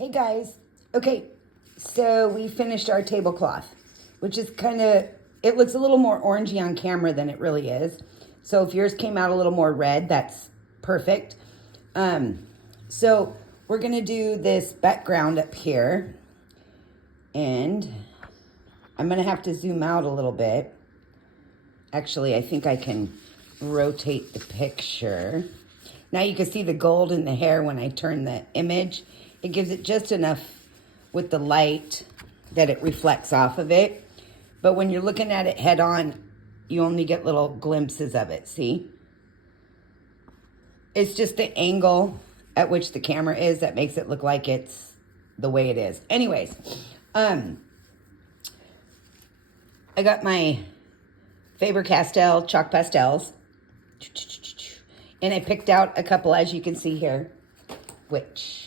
Hey guys. Okay, so we finished our tablecloth, which is it looks a little more orangey on camera than it really is. So if yours came out a little more red, that's perfect. So we're gonna do this background up here, and I'm gonna have to zoom out a little bit. Actually, I think I can rotate the picture. Now you can see the gold in the hair when I turn the image. It gives it just enough with the light that it reflects off of it. But when you're looking at it head on, you only get little glimpses of it, see? It's just the angle at which the camera is that makes it look like it's the way it is. Anyways, I got my Faber-Castell chalk pastels. And I picked out a couple, as you can see here, which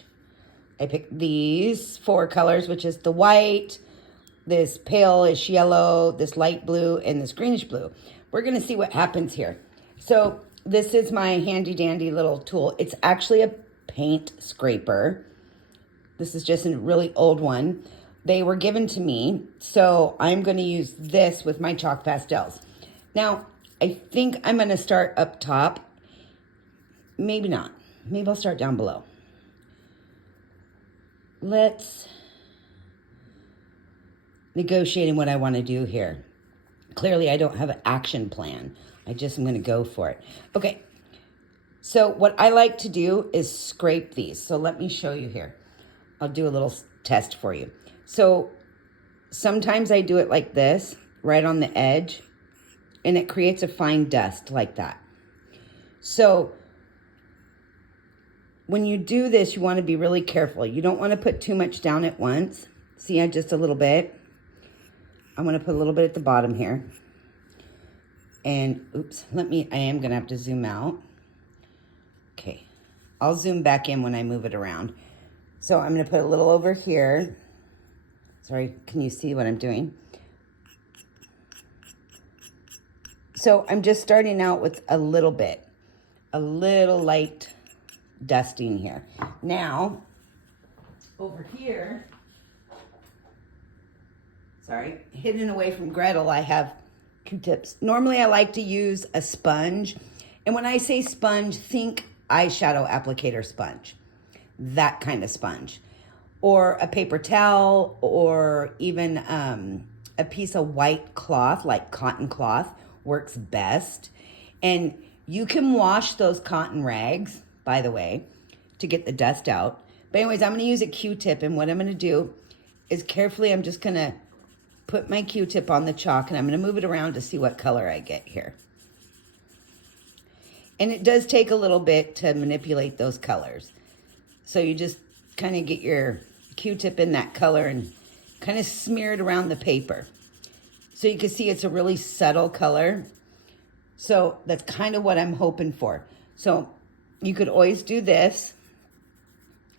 I picked these 4 colors, which is the white, this pale-ish yellow, this light blue, and this greenish blue. We're going to see what happens here. So this is my handy-dandy little tool. It's actually a paint scraper. This is just a really old one. They were given to me, so I'm going to use this with my chalk pastels. Now, I think I'm going to start up top. Maybe not. Maybe I'll start down below. Let's negotiate in what I want to do here. Clearly, I don't have an action plan. I just am going to go for it. Okay, so what I like to do is scrape these. So let me show you here. I'll do a little test for you. So sometimes I do it like this, right on the edge, and it creates a fine dust like that. So when you do this, you want to be really careful. You don't want to put too much down at once. See, just a little bit. I'm going to put a little bit at the bottom here. And, oops, I am going to have to zoom out. Okay, I'll zoom back in when I move it around. So I'm going to put a little over here. Sorry, can you see what I'm doing? So I'm just starting out with a little bit, a little light dusting here. Now, over here, sorry, hidden away from Gretel, I have Q-tips. Normally I like to use a sponge. And when I say sponge, think eyeshadow applicator sponge. That kind of sponge. Or a paper towel, or even a piece of white cloth, like cotton cloth, works best. And you can wash those cotton rags, by the way, to get the dust out. But anyways, I'm going to use a Q-tip, and what I'm going to do is carefully, I'm just going to put my Q-tip on the chalk, and I'm going to move it around to see what color I get here. And it does take a little bit to manipulate those colors. So you just kind of get your Q-tip in that color and kind of smear it around the paper. So you can see it's a really subtle color. So that's kind of what I'm hoping for. So you could always do this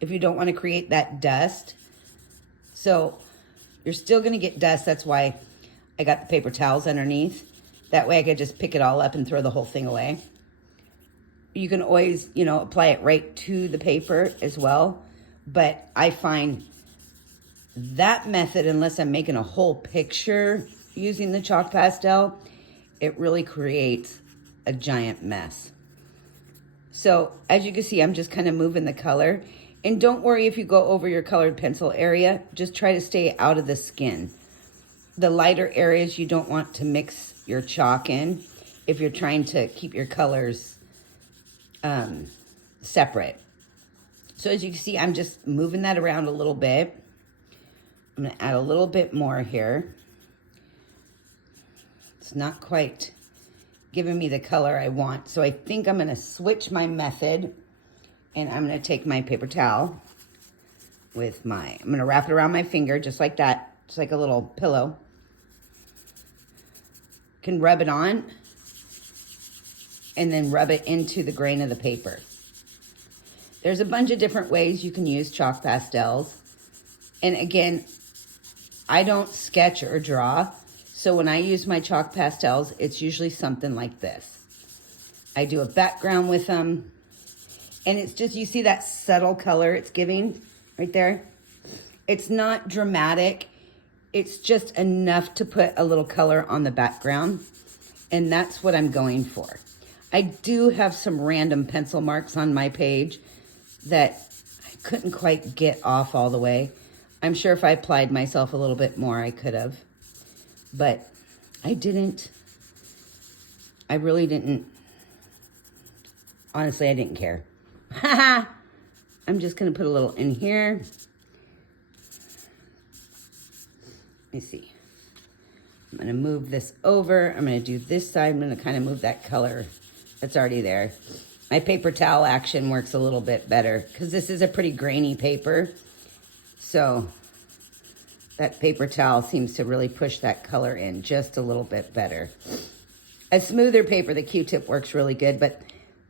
if you don't want to create that dust. So you're still going to get dust. That's why I got the paper towels underneath. That way I could just pick it all up and throw the whole thing away. You can always, apply it right to the paper as well. But I find that method, unless I'm making a whole picture using the chalk pastel, it really creates a giant mess. So as you can see, I'm just kind of moving the color. And don't worry if you go over your colored pencil area. Just try to stay out of the skin. The lighter areas you don't want to mix your chalk in if you're trying to keep your colors separate. So as you can see, I'm just moving that around a little bit. I'm going to add a little bit more here. It's not quite giving me the color I want. So I think I'm going to switch my method, and I'm going to take my paper towel I'm going to wrap it around my finger just like that, just like a little pillow. Can rub it on and then rub it into the grain of the paper. There's a bunch of different ways you can use chalk pastels. And again, I don't sketch or draw. So when I use my chalk pastels, it's usually something like this. I do a background with them. And it's just, you see that subtle color it's giving right there? It's not dramatic. It's just enough to put a little color on the background. And that's what I'm going for. I do have some random pencil marks on my page that I couldn't quite get off all the way. I'm sure if I applied myself a little bit more, I could have. But I didn't. I really didn't. Honestly, I didn't care. I'm just going to put a little in here. Let me see. I'm going to move this over. I'm going to do this side. I'm going to kind of move that color that's already there. My paper towel action works a little bit better because this is a pretty grainy paper. So that paper towel seems to really push that color in just a little bit better. A smoother paper, the Q-tip works really good, but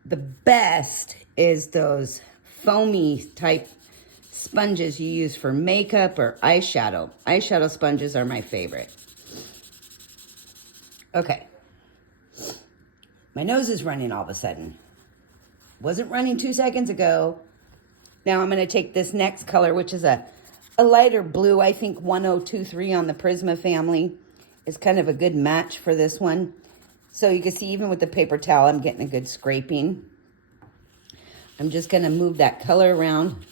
the best is those foamy type sponges you use for makeup or eyeshadow. Eyeshadow sponges are my favorite. Okay. My nose is running all of a sudden. Wasn't running 2 seconds ago. Now I'm going to take this next color, which is a lighter blue. I think 1023 on the Prisma family is kind of a good match for this one. So you can see even with the paper towel, I'm getting a good scraping. I'm just going to move that color around.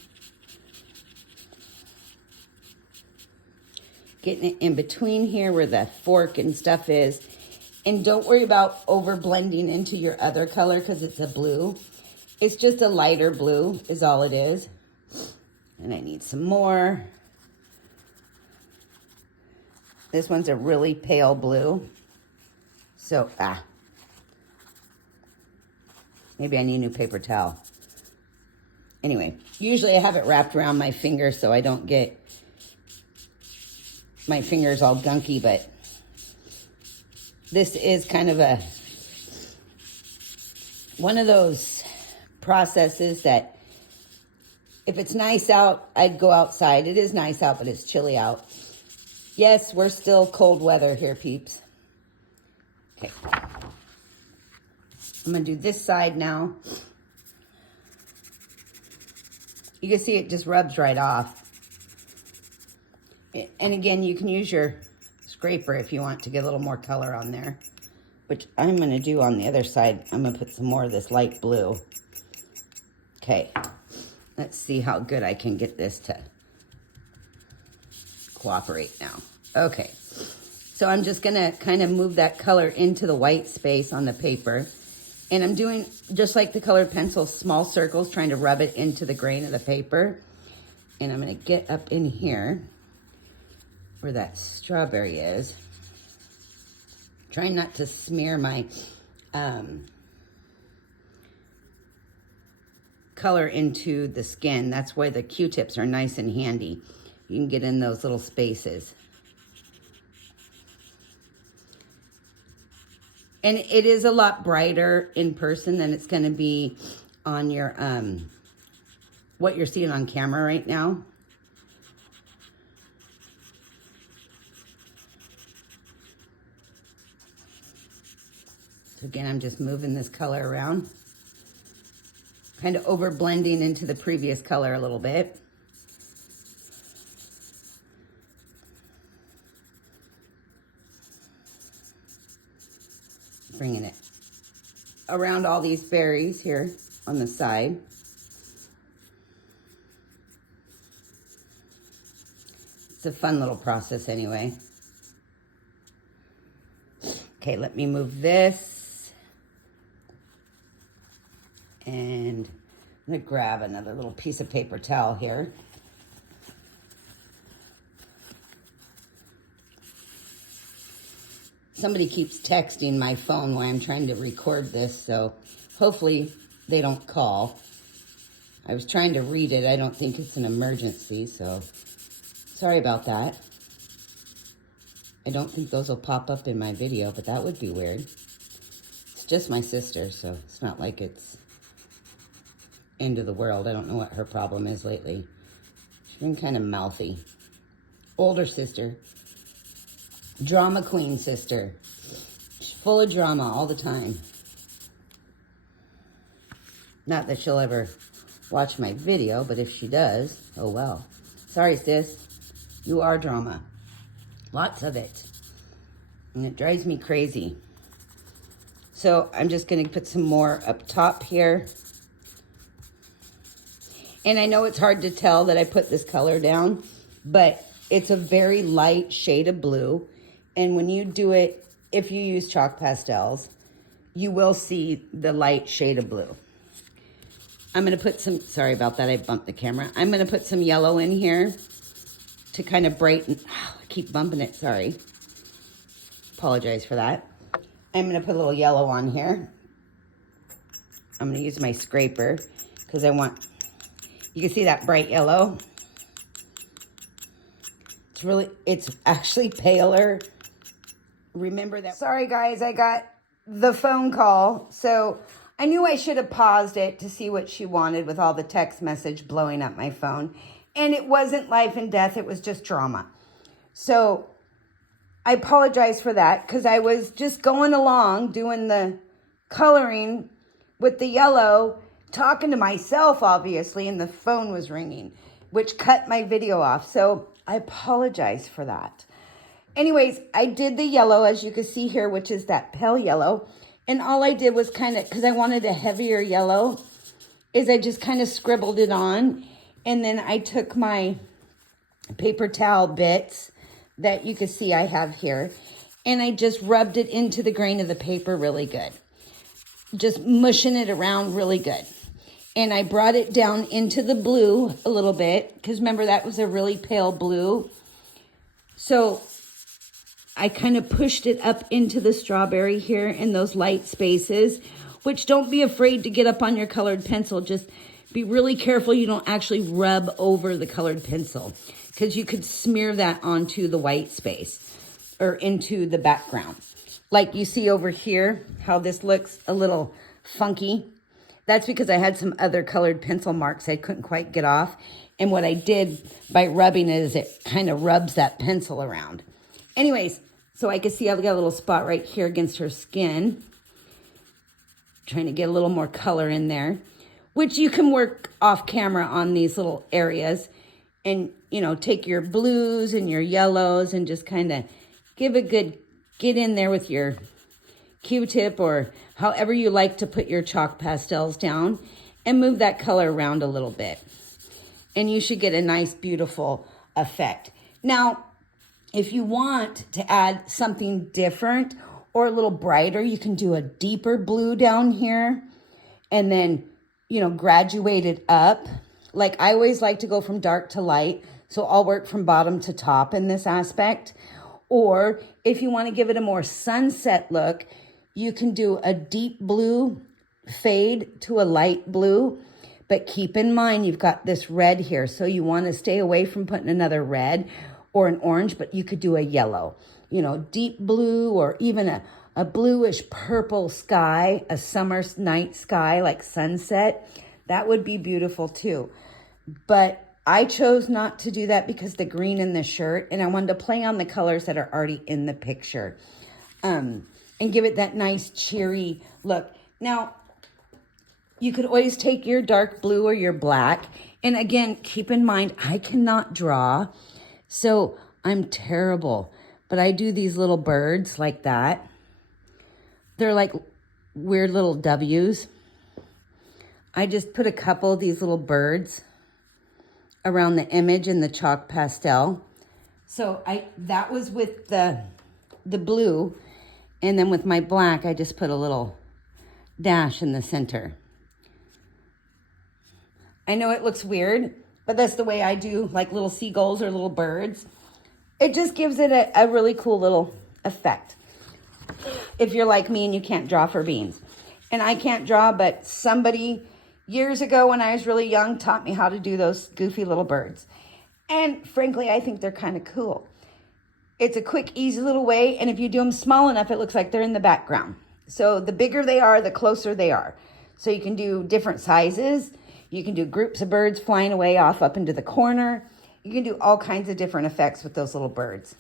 Getting it in between here where the fork and stuff is. And don't worry about over blending into your other color because it's a blue. It's just a lighter blue is all it is. And I need some more. This one's a really pale blue. So, maybe I need a new paper towel. Anyway, usually I have it wrapped around my finger so I don't get my fingers all gunky, but this is kind of one of those processes that if it's nice out, I'd go outside. It is nice out, but it's chilly out. Yes, we're still cold weather here, peeps. Okay. I'm going to do this side now. You can see it just rubs right off. And again, you can use your scraper if you want to get a little more color on there, which I'm going to do on the other side. I'm going to put some more of this light blue. Okay. Let's see how good I can get this to cooperate now. Okay. So I'm just going to kind of move that color into the white space on the paper. And I'm doing, just like the colored pencil, small circles, trying to rub it into the grain of the paper. And I'm going to get up in here where that strawberry is. Trying not to smear my color into the skin. That's why the Q-tips are nice and handy. You can get in those little spaces. And it is a lot brighter in person than it's going to be on your, what you're seeing on camera right now. So again, I'm just moving this color around. Kind of over blending into the previous color a little bit. Bringing it around all these berries here on the side. It's a fun little process anyway. Okay, let me move this. And I'm gonna grab another little piece of paper towel here. Somebody keeps texting my phone while I'm trying to record this, so hopefully they don't call. I was trying to read it. I don't think it's an emergency, so sorry about that. I don't think those will pop up in my video, but that would be weird. It's just my sister, so it's not like it's end of the world. I don't know what her problem is lately. She's been kind of mouthy. Older sister. Drama queen sister. She's full of drama all the time. Not that she'll ever watch my video, but if she does, oh well. Sorry, sis. You are drama. Lots of it. And it drives me crazy. So I'm just going to put some more up top here. And I know it's hard to tell that I put this color down, but it's a very light shade of blue. And when you do it, if you use chalk pastels, you will see the light shade of blue. I'm going to put some, sorry about that, I bumped the camera. I'm going to put some yellow in here to kind of brighten, I keep bumping it, sorry. Apologize for that. I'm going to put a little yellow on here. I'm going to use my scraper because I want, you can see that bright yellow. It's actually paler. Remember that. Sorry guys, I got the phone call. So I knew I should have paused it to see what she wanted with all the text message blowing up my phone. And it wasn't life and death, it was just drama. So I apologize for that because I was just going along doing the coloring with the yellow, talking to myself obviously, and the phone was ringing, which cut my video off. So I apologize for that. Anyways, I did the yellow, as you can see here, which is that pale yellow. And all I did was kind of, because I wanted a heavier yellow, is I just kind of scribbled it on. And then I took my paper towel bits that you can see I have here, and I just rubbed it into the grain of the paper really good. Just mushing it around really good. And I brought it down into the blue a little bit, because remember that was a really pale blue. So I kind of pushed it up into the strawberry here in those light spaces, which don't be afraid to get up on your colored pencil. Just be really careful you don't actually rub over the colored pencil, because you could smear that onto the white space or into the background. Like you see over here, how this looks a little funky. That's because I had some other colored pencil marks I couldn't quite get off. And what I did by rubbing it is it kind of rubs that pencil around. Anyways, so I can see I've got a little spot right here against her skin. Trying to get a little more color in there, which you can work off camera on these little areas. And, you know, take your blues and your yellows and just kind of give a good, get in there with your Q-tip or however you like to put your chalk pastels down, and move that color around a little bit. And you should get a nice, beautiful effect. Now, if you want to add something different or a little brighter, you can do a deeper blue down here and then, you know, graduate it up. Like I always like to go from dark to light, so I'll work from bottom to top in this aspect. Or if you want to give it a more sunset look, you can do a deep blue fade to a light blue. But keep in mind, you've got this red here, so you want to stay away from putting another red or an orange, but you could do a yellow, you know, deep blue, or even a bluish purple sky, a summer night sky like sunset. That would be beautiful too. But I chose not to do that because the green in the shirt, and I wanted to play on the colors that are already in the picture, and give it that nice cheery look. Now, you could always take your dark blue or your black, and again, keep in mind, I cannot draw, so I'm terrible, but I do these little birds like that. They're like weird little W's. I just put a couple of these little birds around the image in the chalk pastel. So that was with the blue, and then with my black, I just put a little dash in the center. I know it looks weird, but that's the way I do, like little seagulls or little birds. It just gives it a really cool little effect. If you're like me and you can't draw for beans. And I can't draw, but somebody years ago when I was really young taught me how to do those goofy little birds. And frankly, I think they're kind of cool. It's a quick, easy little way. And if you do them small enough, it looks like they're in the background. So the bigger they are, the closer they are. So you can do different sizes. You can do groups of birds flying away off up into the corner. You can do all kinds of different effects with those little birds.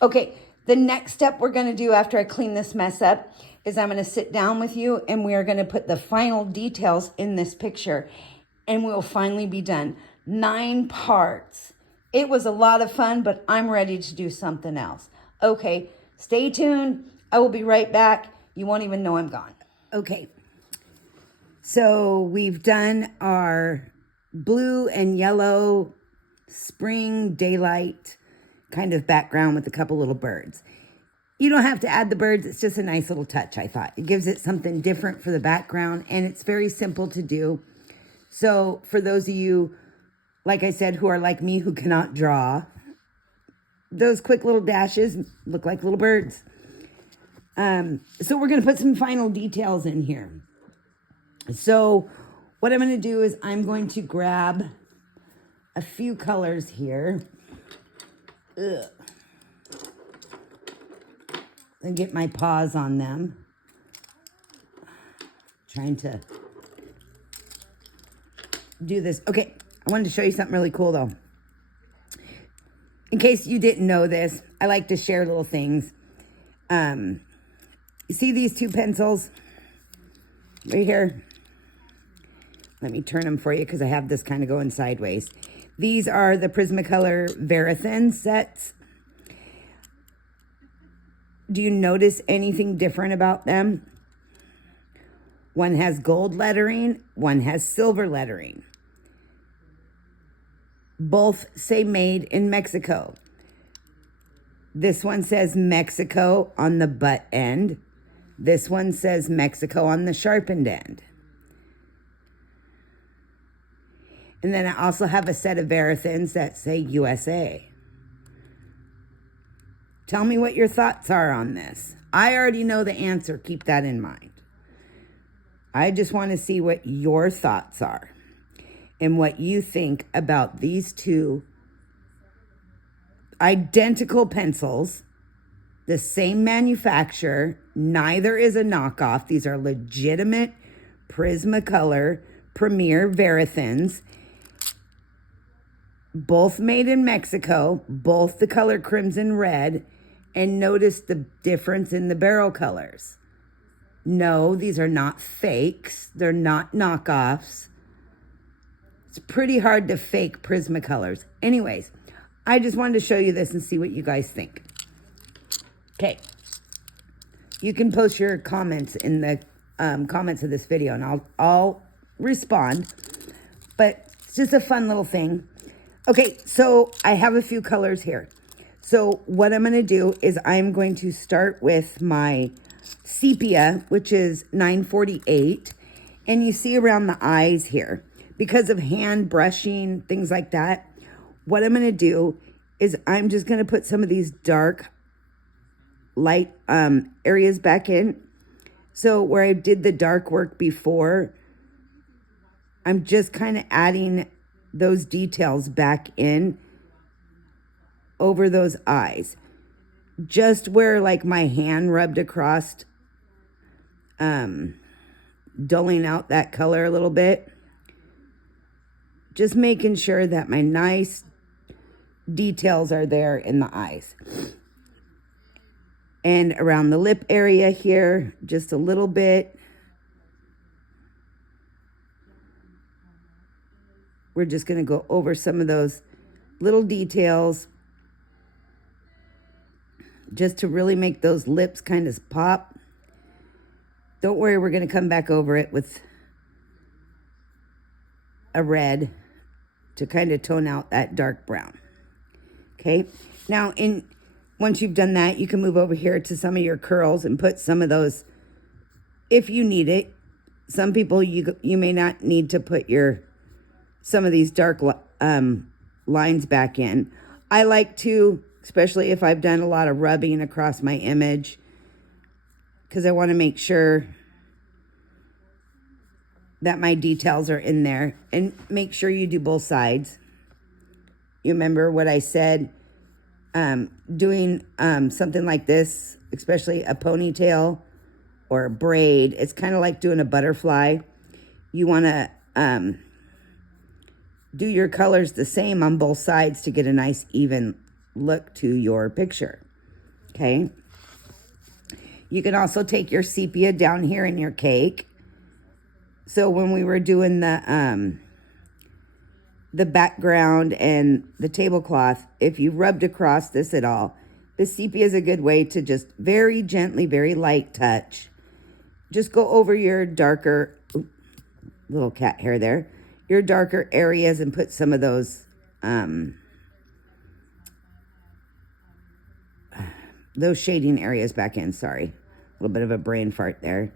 Okay, the next step we're going to do after I clean this mess up is I'm going to sit down with you and we are going to put the final details in this picture, and we'll finally be done. 9 parts. It was a lot of fun, but I'm ready to do something else. Okay, stay tuned. I will be right back. You won't even know I'm gone. Okay, so we've done our blue and yellow spring daylight kind of background with a couple little birds. You don't have to add the birds. It's just a nice little touch, I thought. It gives it something different for the background, and it's very simple to do. So for those of you, like I said, who are like me, who cannot draw, those quick little dashes look like little birds. So we're going to put some final details in here. So what I'm going to do is I'm going to grab a few colors here. And get my paws on them. Trying to do this. Okay, I wanted to show you something really cool though. In case you didn't know this, I like to share little things. You see these two pencils right here? Let me turn them for you because I have this kind of going sideways. These are the Prismacolor Verithin sets. Do you notice anything different about them? One has gold lettering, one has silver lettering. Both say made in Mexico. This one says Mexico on the butt end. This one says Mexico on the sharpened end. And then I also have a set of Verithins that say USA. Tell me what your thoughts are on this. I already know the answer. Keep that in mind. I just want to see what your thoughts are and what you think about these two identical pencils, the same manufacturer. Neither is a knockoff. These are legitimate Prismacolor Premier Verithins. Both made in Mexico, both the color crimson red. And notice the difference in the barrel colors. No, these are not fakes. They're not knockoffs. It's pretty hard to fake Prismacolors. Anyways, I just wanted to show you this and see what you guys think. Okay. You can post your comments in the comments of this video, and I'll respond. But it's just a fun little thing. Okay, so I have a few colors here. So what I'm going to do is I'm going to start with my sepia, which is 948. And you see around the eyes here, because of hand brushing, things like that, what I'm going to do is I'm just going to put some of these dark light areas back in. So where I did the dark work before, I'm just kind of adding those details back in over those eyes, just where like my hand rubbed across, dulling out that color a little bit, just making sure that my nice details are there in the eyes. And around the lip area here, just a little bit. We're just going to go over some of those little details just to really make those lips kind of pop. Don't worry, we're going to come back over it with a red to kind of tone out that dark brown. Okay, now once you've done that, you can move over here to some of your curls and put some of those, if you need it. Some people, you may not need to put some of these dark lines back in. I like to, especially if I've done a lot of rubbing across my image, because I want to make sure that my details are in there. And make sure you do both sides. You remember what I said, doing something like this, especially a ponytail or a braid, it's kind of like doing a butterfly. You want to do your colors the same on both sides to get a nice even look to your picture. Okay. You can also take your sepia down here in your cake. So when we were doing the the background and the tablecloth, if you rubbed across this at all, the sepia is a good way to just very gently, very light touch. Just go over your darker, little cat hair there, your darker areas and put some of those shading areas back in. Sorry, a little bit of a brain fart there.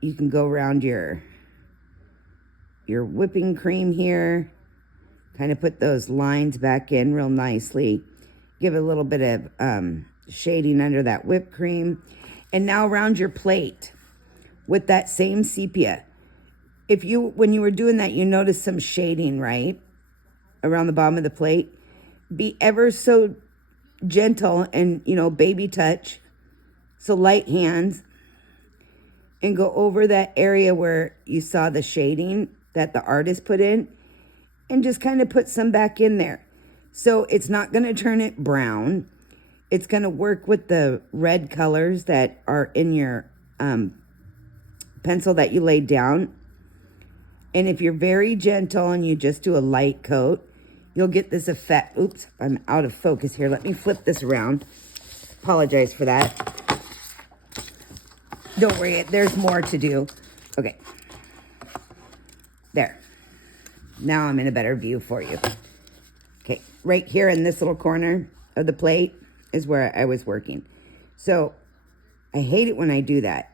You can go around your whipping cream here, kind of put those lines back in real nicely. Give it a little bit of shading under that whipped cream. And now around your plate with that same sepia. When you were doing that, you noticed some shading, right? Around the bottom of the plate. Be ever so gentle and, baby touch. So light hands. And go over that area where you saw the shading that the artist put in. And just kind of put some back in there. So it's not going to turn it brown. It's going to work with the red colors that are in your pencil that you laid down. And if you're very gentle and you just do a light coat, you'll get this effect. Oops, I'm out of focus here. Let me flip this around. Apologize for that. Don't worry, there's more to do. Okay. There. Now I'm in a better view for you. Okay, right here in this little corner of the plate is where I was working. So I hate it when I do that.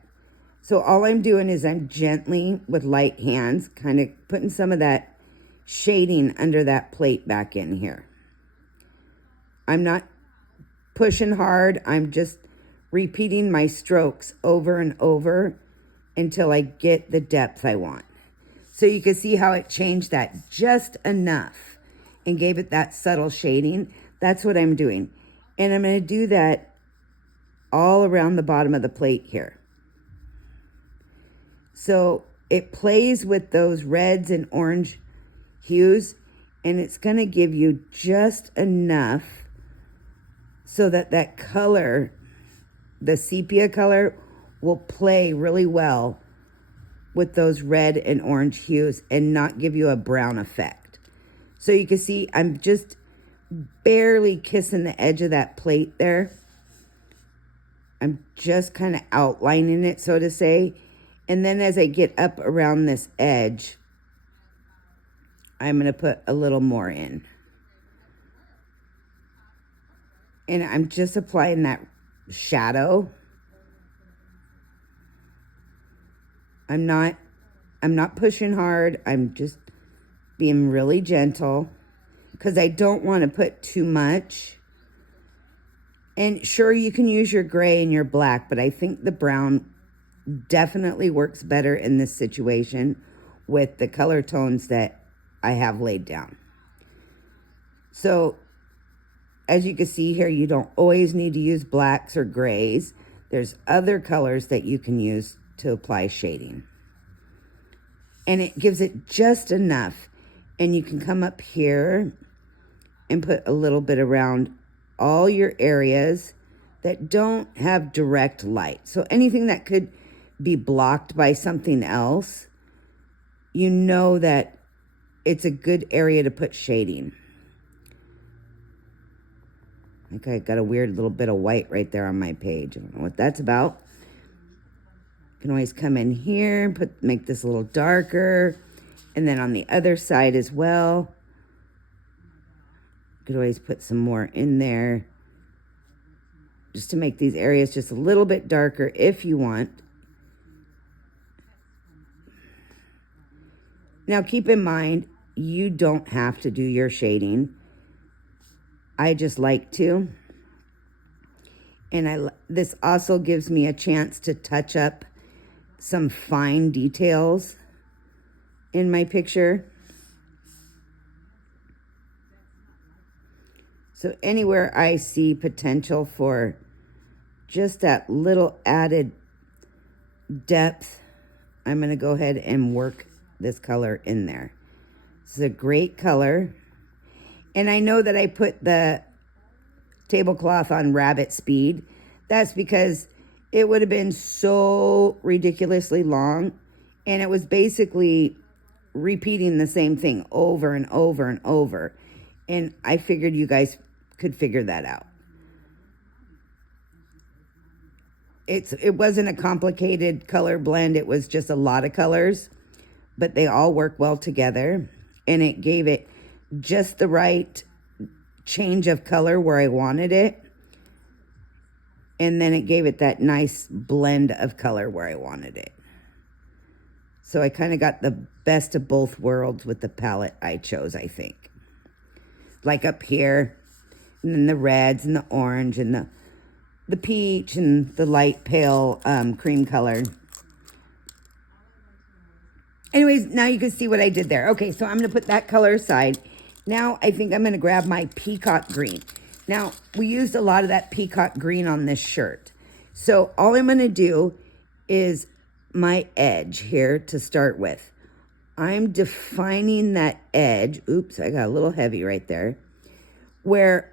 So all I'm doing is I'm gently, with light hands, kind of putting some of that shading under that plate back in here. I'm not pushing hard. I'm just repeating my strokes over and over until I get the depth I want. So you can see how it changed that just enough and gave it that subtle shading. That's what I'm doing. And I'm going to do that all around the bottom of the plate here. So it plays with those reds and orange hues, and it's going to give you just enough so that that color, the sepia color, will play really well with those red and orange hues and not give you a brown effect. So you can see I'm just barely kissing the edge of that plate there. I'm just kind of outlining it, so to say. And then as I get up around this edge, I'm going to put a little more in. And I'm just applying that shadow. I'm not pushing hard. I'm just being really gentle because I don't want to put too much. And sure, you can use your gray and your black, but I think the brown definitely works better in this situation with the color tones that I have laid down. So as you can see here, you don't always need to use blacks or grays. There's other colors that you can use to apply shading. And it gives it just enough. And you can come up here and put a little bit around all your areas that don't have direct light. So anything that could be blocked by something else, you know that it's a good area to put shading. Okay, I got a weird little bit of white right there on my page. I don't know what that's about. You can always come in here and make this a little darker. And then on the other side as well, you could always put some more in there just to make these areas just a little bit darker if you want. Now keep in mind, you don't have to do your shading. I just like to. And this also gives me a chance to touch up some fine details in my picture. So anywhere I see potential for just that little added depth, I'm going to go ahead and work this color in there. This is a great color. And I know that I put the tablecloth on rabbit speed. That's because it would have been so ridiculously long And it was basically repeating the same thing over and over and over. And I figured you guys could figure that out. It wasn't a complicated color blend. It was just a lot of colors, but they all work well together. And it gave it just the right change of color where I wanted it. And then it gave it that nice blend of color where I wanted it. So I kind of got the best of both worlds with the palette I chose, I think. Like up here, and then the reds and the orange and the peach and the light pale cream color. Anyways, now you can see what I did there. Okay, so I'm going to put that color aside. Now I think I'm going to grab my peacock green. Now, we used a lot of that peacock green on this shirt. So all I'm going to do is my edge here to start with. I'm defining that edge. Oops, I got a little heavy right there. Where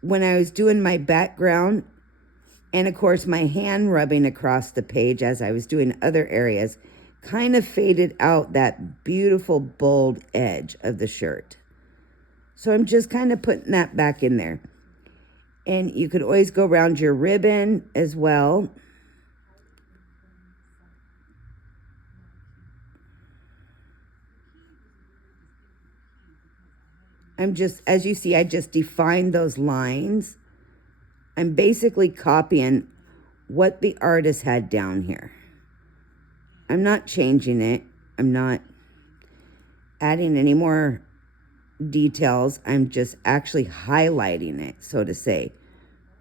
when I was doing my background, and of course my hand rubbing across the page as I was doing other areas, kind of faded out that beautiful bold edge of the shirt. So I'm just kind of putting that back in there. And you could always go around your ribbon as well. I'm just, as you see, I just defined those lines. I'm basically copying what the artist had down here. I'm not changing it. I'm not adding any more details. I'm just actually highlighting it, so to say,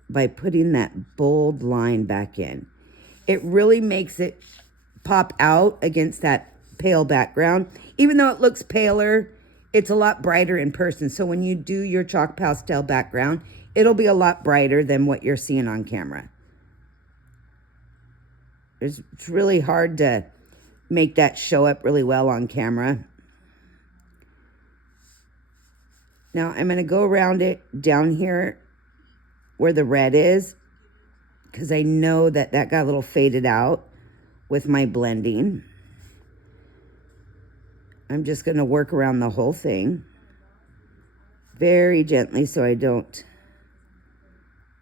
by putting that bold line back in. It really makes it pop out against that pale background. Even though it looks paler, it's a lot brighter in person. So when you do your chalk pastel background, it'll be a lot brighter than what you're seeing on camera. It's really hard to make that show up really well on camera. Now I'm going to go around it down here where the red is, because I know that that got a little faded out with my blending. I'm just going to work around the whole thing very gently so I don't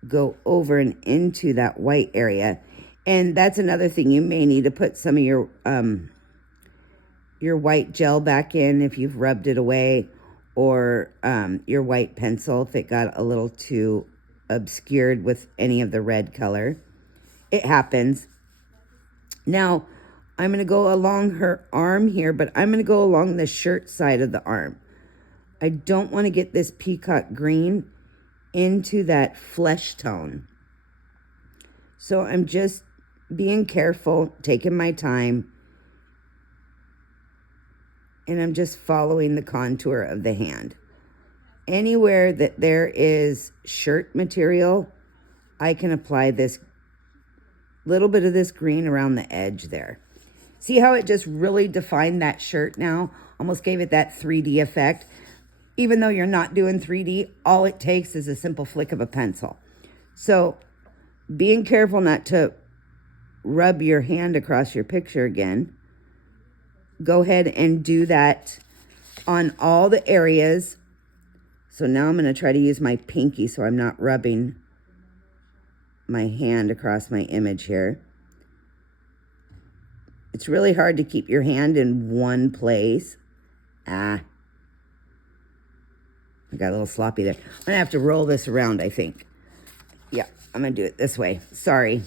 go over and into that white area. And that's another thing. You may need to put some of your white gel back in if you've rubbed it away, or your white pencil if it got a little too obscured with any of the red color. It happens. Now, I'm going to go along her arm here, but I'm going to go along the shirt side of the arm. I don't want to get this peacock green into that flesh tone. So I'm just being careful, taking my time, and I'm just following the contour of the hand. Anywhere that there is shirt material, I can apply this little bit of this green around the edge there. See how it just really defined that shirt now? Almost gave it that 3D effect. Even though you're not doing 3D, all it takes is a simple flick of a pencil. So being careful not to rub your hand across your picture again. Go ahead and do that on all the areas. So now I'm going to try to use my pinky so I'm not rubbing my hand across my image here. It's really hard to keep your hand in one place. I got a little sloppy there. I'm going to have to roll this around, I think. Yeah, I'm going to do it this way. Sorry.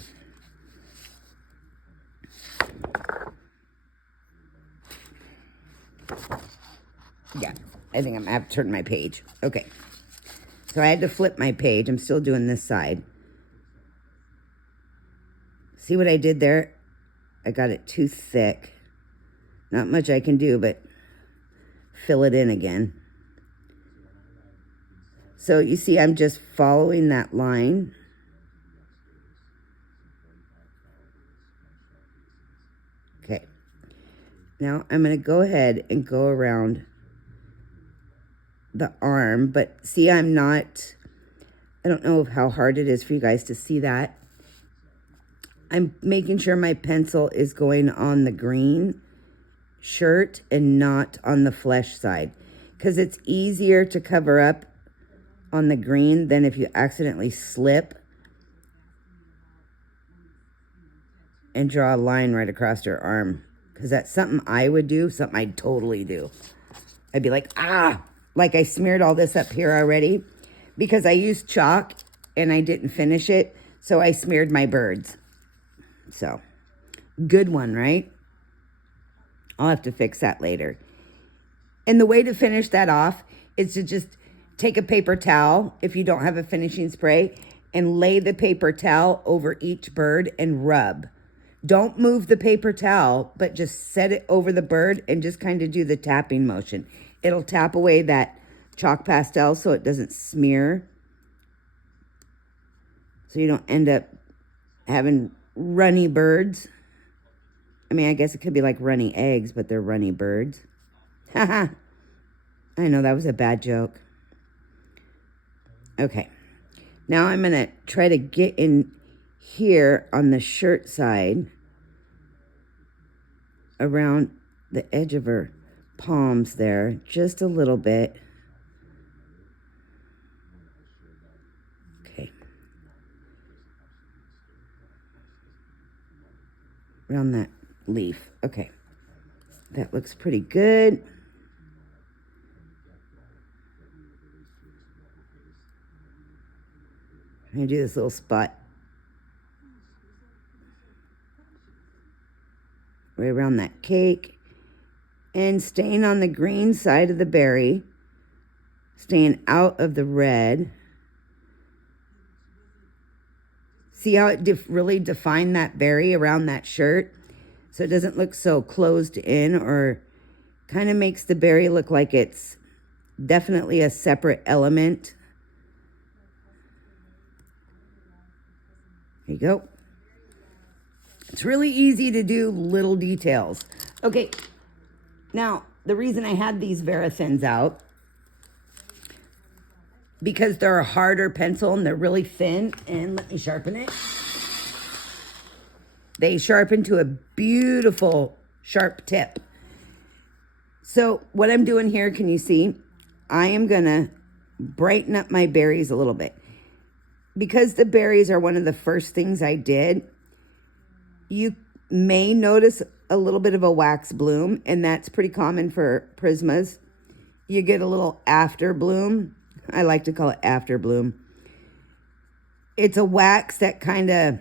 Yeah, I think I'm going to have to turn my page. Okay. So I had to flip my page. I'm still doing this side. See what I did there? I got it too thick. Not much I can do, but fill it in again. So you see, I'm just following that line. Okay. Now I'm going to go ahead and go around the arm, but see, I don't know how hard it is for you guys to see that. I'm making sure my pencil is going on the green shirt and not on the flesh side, because it's easier to cover up on the green than if you accidentally slip and draw a line right across your arm. Because that's something I would do, something I'd totally do. I'd be like, like I smeared all this up here already because I used chalk and I didn't finish it, so I smeared my birds. So, good one, right? I'll have to fix that later. And the way to finish that off is to just take a paper towel, if you don't have a finishing spray, and lay the paper towel over each bird and rub. Don't move the paper towel, but just set it over the bird and just kind of do the tapping motion. It'll tap away that chalk pastel so it doesn't smear. So you don't end up having runny birds. I mean, I guess it could be like runny eggs, but they're runny birds. Haha. I know that was a bad joke. Okay. Now I'm going to try to get in here on the shirt side around the edge of her palms there, just a little bit. Okay. Around that leaf. Okay. That looks pretty good. I'm going to do this little spot right around that cake. And staying on the green side of the berry. Staying out of the red. See how it really defined that berry around that shirt? So it doesn't look so closed in, or kind of makes the berry look like it's definitely a separate element. There you go. It's really easy to do little details. Okay, now the reason I had these Varathins out, because they're a harder pencil and they're really thin, and let me sharpen it. They sharpen to a beautiful sharp tip. So what I'm doing here, can you see? I am gonna brighten up my berries a little bit. Because the berries are one of the first things I did, you may notice a little bit of a wax bloom, and that's pretty common for prismas. You get a little after bloom. I like to call it after bloom. It's a wax that kind of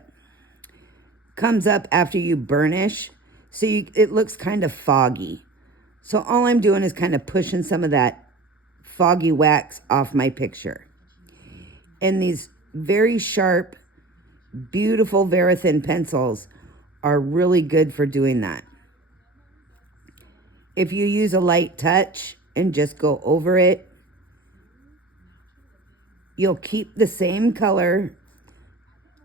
comes up after you burnish, so it looks kind of foggy. So all I'm doing is kind of pushing some of that foggy wax off my picture. And these very sharp, beautiful Varathin pencils are really good for doing that. If you use a light touch and just go over it, you'll keep the same color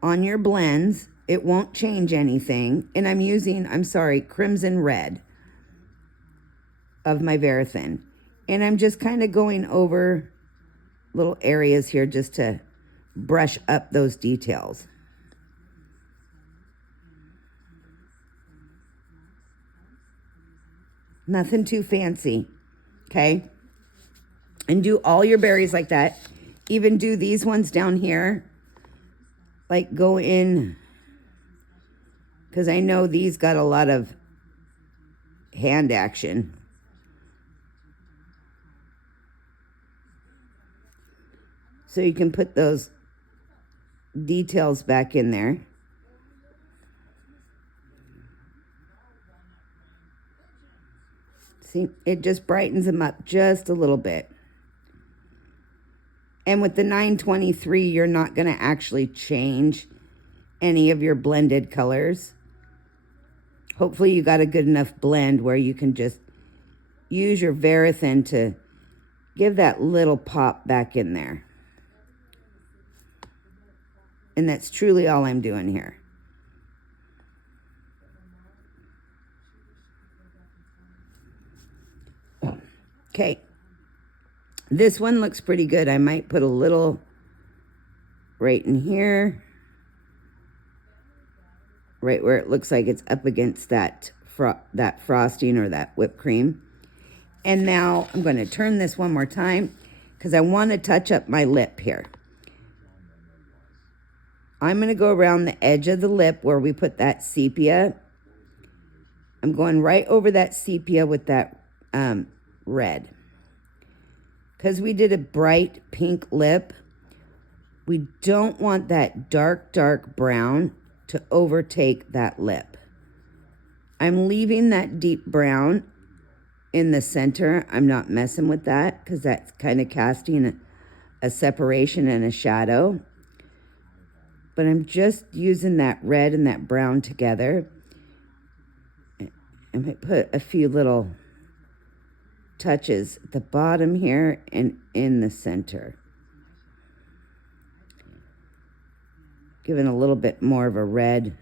on your blends. It won't change anything. And I'm using, crimson red of my Varathin. And I'm just kind of going over little areas here just to brush up those details. Nothing too fancy, okay? And do all your berries like that. Even do these ones down here. Like go in, because I know these got a lot of hand action. So you can put those details back in there. See, it just brightens them up just a little bit. And with the 923, you're not going to actually change any of your blended colors. Hopefully you got a good enough blend where you can just use your Varathin to give that little pop back in there. And that's truly all I'm doing here. Okay. This one looks pretty good. I might put a little right in here. Right where it looks like it's up against that that frosting or that whipped cream. And now I'm going to turn this one more time because I want to touch up my lip here. I'm going to go around the edge of the lip where we put that sepia. I'm going right over that sepia with that red. Because we did a bright pink lip, we don't want that dark, dark brown to overtake that lip. I'm leaving that deep brown in the center. I'm not messing with that because that's kind of casting a separation and a shadow. But I'm just using that red and that brown together. I might put a few little touches at the bottom here and in the center. Giving a little bit more of a red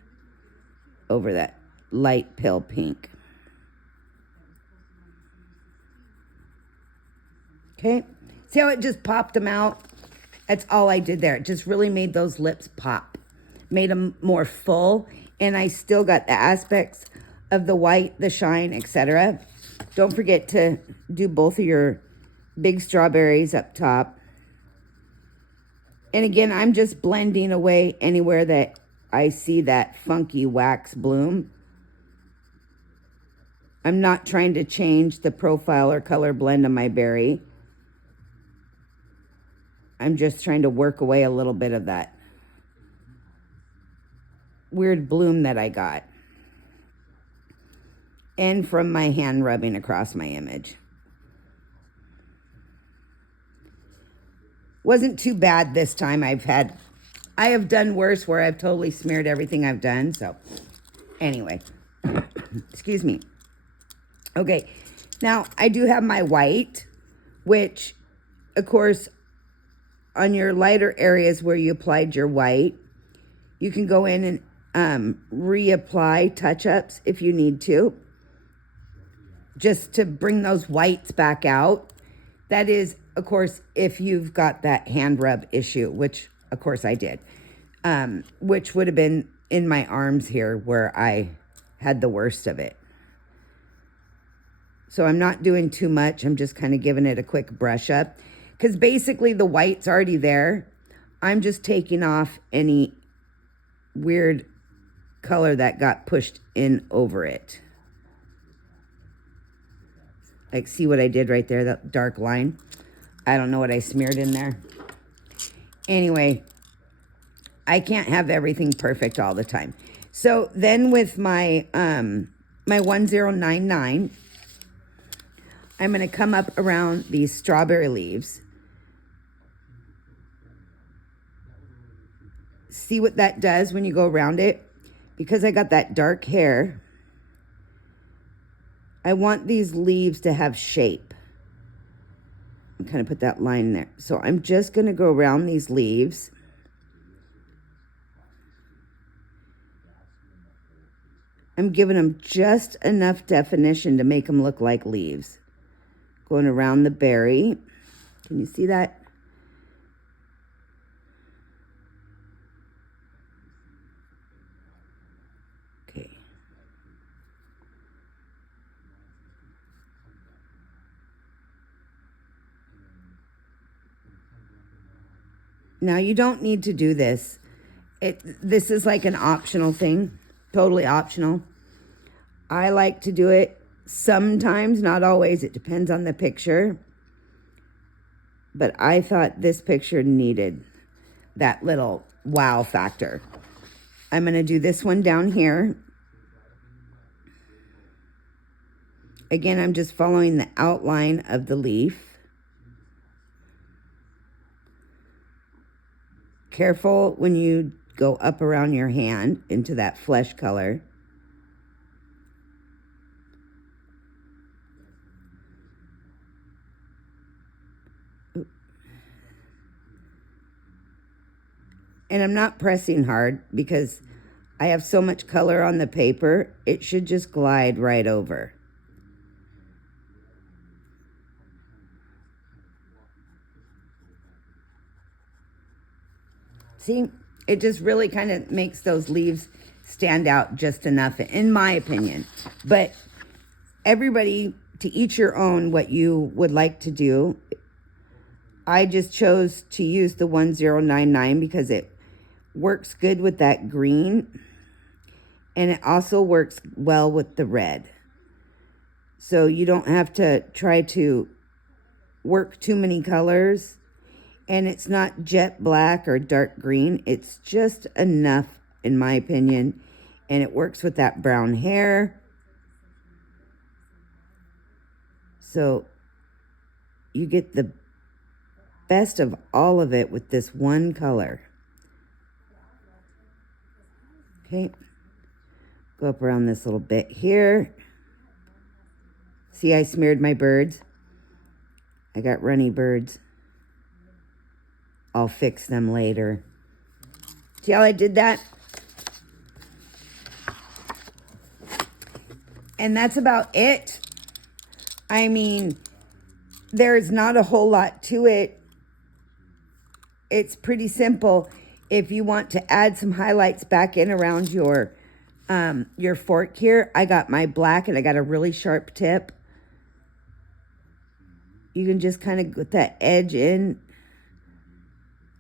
over that light pale pink. Okay, see how it just popped them out? That's all I did there. It just really made those lips pop. Made them more full, and I still got the aspects of the white, the shine, etc. Don't forget to do both of your big strawberries up top. And again, I'm just blending away anywhere that I see that funky wax bloom. I'm not trying to change the profile or color blend of my berry. I'm just trying to work away a little bit of that weird bloom that I got. And from my hand rubbing across my image. Wasn't too bad this time. I have done worse where I've totally smeared everything I've done. So anyway, excuse me. Okay, now I do have my white, which of course on your lighter areas where you applied your white, you can go in and reapply touch-ups if you need to, just to bring those whites back out. That is, of course, if you've got that hand rub issue, which of course I did, which would have been in my arms here where I had the worst of it. So I'm not doing too much. I'm just kind of giving it a quick brush up because basically the white's already there. I'm just taking off any weird color that got pushed in over it. Like, see what I did right there, that dark line? I don't know what I smeared in there. Anyway, I can't have everything perfect all the time. So then with my my 1099, I'm going to come up around these strawberry leaves. See what that does when you go around it? Because I got that dark hair, I want these leaves to have shape. And kind of put that line there. So I'm just going to go around these leaves. I'm giving them just enough definition to make them look like leaves. Going around the berry. Can you see that? Okay. Now you don't need to do this. This is like an optional thing. Totally optional. I like to do it sometimes, not always. It depends on the picture. But I thought this picture needed that little wow factor. I'm going to do this one down here. Again, I'm just following the outline of the leaf. Careful when you go up around your hand into that flesh color. And I'm not pressing hard because I have so much color on the paper, it should just glide right over. See, it just really kind of makes those leaves stand out just enough, in my opinion. But everybody, to each your own what you would like to do. I just chose to use the 1099 because it works good with that green. And it also works well with the red. So you don't have to try to work too many colors. And it's not jet black or dark green. It's just enough, in my opinion. And it works with that brown hair. So you get the best of all of it with this one color. Okay. Go up around this little bit here. See, I smeared my birds. I got runny birds. I'll fix them later. See how I did that? And that's about it. I mean, there's not a whole lot to it. It's pretty simple. If you want to add some highlights back in around your fork here, I got my black and I got a really sharp tip. You can just kind of get that edge in.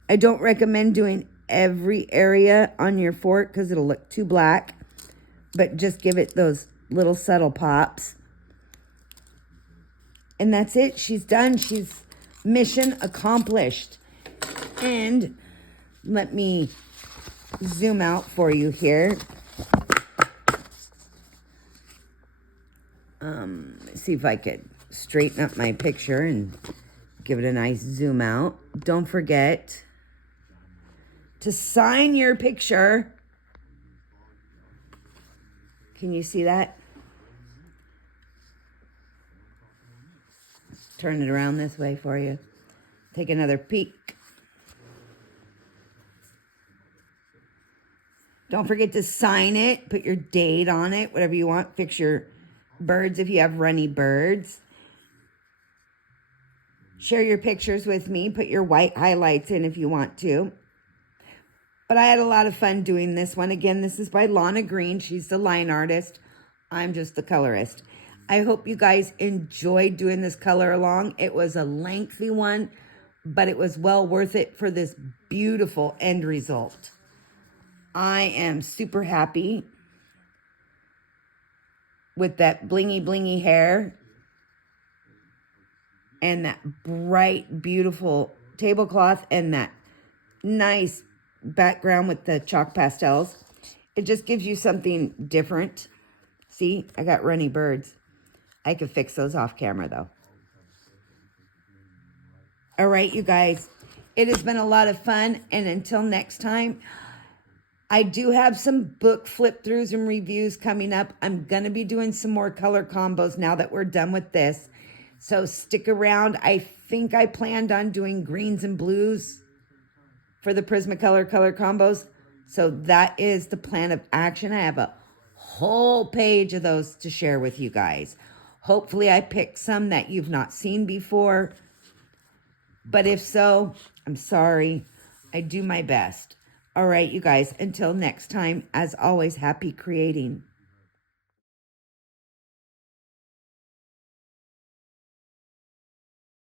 I don't recommend doing every area on your fork because it'll look too black, but just give it those little subtle pops. And that's it. She's done. She's mission accomplished. And let me zoom out for you here. See if I could straighten up my picture and give it a nice zoom out. Don't forget to sign your picture. Can you see that? Turn it around this way for you. Take another peek. Don't forget to sign it. Put your date on it, whatever you want. Fix your birds if you have runny birds. Share your pictures with me. Put your white highlights in if you want to. But I had a lot of fun doing this one. Again, this is by Lana Green. She's the line artist. I'm just the colorist. I hope you guys enjoyed doing this color along. It was a lengthy one, but it was well worth it for this beautiful end result. I am super happy with that blingy hair and that bright, beautiful tablecloth and that nice background with the chalk pastels. It just gives you something different. See, I got runny birds. I could fix those off camera though. All right, you guys, it has been a lot of fun. And until next time, I do have some book flip throughs and reviews coming up. I'm going to be doing some more color combos now that we're done with this. So stick around. I think I planned on doing greens and blues for the Prismacolor color combos. So that is the plan of action. I have a whole page of those to share with you guys. Hopefully I picked some that you've not seen before. But if so, I'm sorry. I do my best. All right, you guys, until next time, as always, happy creating.